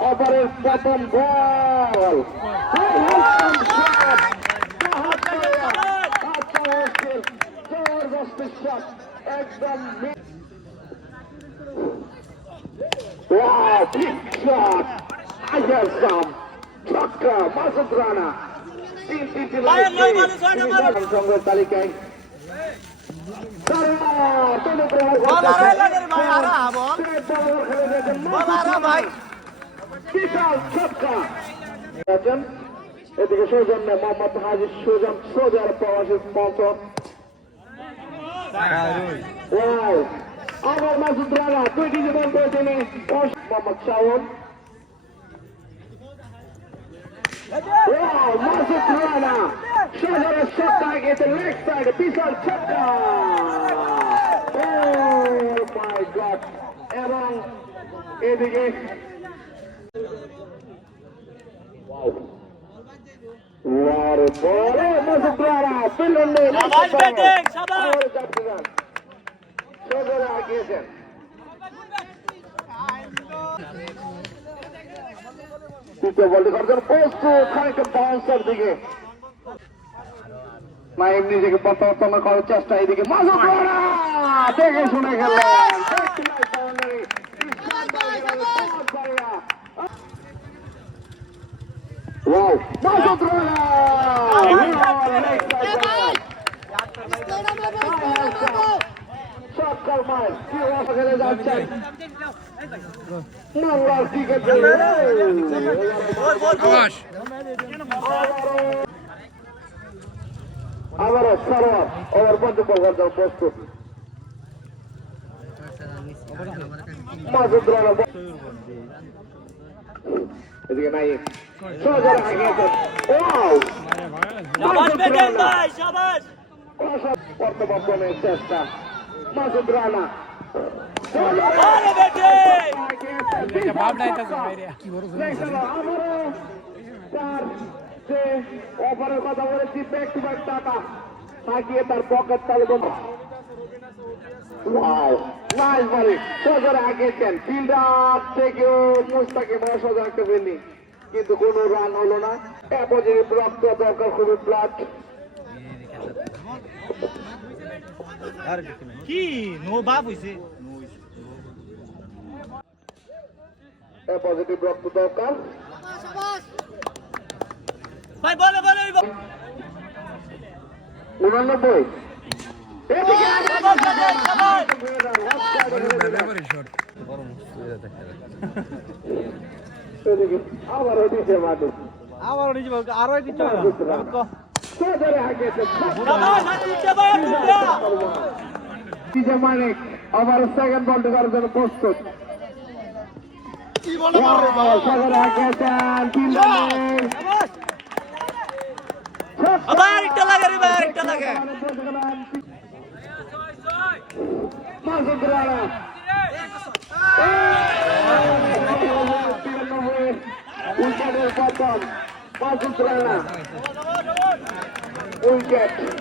ওভারের প্রথম বল একদম Wow, big shot! রানা তিন তিনটি ভাই, নয় বলে ছয়টা মারো। সঙ্গের তালিকায় তারা তবে প্রহার করছে। বিশাল ছক্কা আছেন এদিকে সৌজন্যে মোহাম্মদ হাজির সুজন সৌদি প্রবাসী স্পন্সর আমার মাসুদ রানা দুইটি জীবন তিনি মোহাম্মদ শাওন মাসুদ রানা সজরের ছক্কা গেছে লেগ সাইড বিশাল ছক্কা মাই গড এবং এদিকে a Masud Rana, Finland নেই, শাবাশ ব্যাটিং, শাবাশ। সজোরে আগিয়েছেন। তৃতীয় বলটি করছেন প্রস্তুত খানিকটা বাউন্সার দিকে নাইম নিজেকে প্রত্যাবর্তন করার চেষ্টা এদিকে দেখে শুনে খেলে যাচ্ছেন আবারও সরোয়ার পর্যন্ত বল করার প্রস্তুত। মাসুদ রানা এদিকে নাই। সজোরে আগিয়েছেন ওয়াও! শাবাশ ব্যাটিং ভাই শাবাশ পর্তবর্তনের চেষ্টা। মাসুদ রানা। আরে ব্যাটিং অফারের কথা বলেছি ব্যাক টু ব্যাক টাকা থাকিয়ে তার পকেট তালে বন্ধ আগেছেন। ফিল্ডার থেকেও মুস্তাকে বড় সোজা কিন্তু কোনো রান হলো না। অপোজিট দরকার খুবই ব্লাড কি? নো বাপ হইছে পজিটিভ রক্ত দরকার। ভাই বলে বলে উনানব্বই। আবার আরও মানিক আবার সেকেন্ড বল করার জন্য প্রস্তুত। সোজরে আগেছেন তিন রানে আবার একটা লাগে রে ভাই আরেকটা লাগে। উইকেটের পতন উইকেট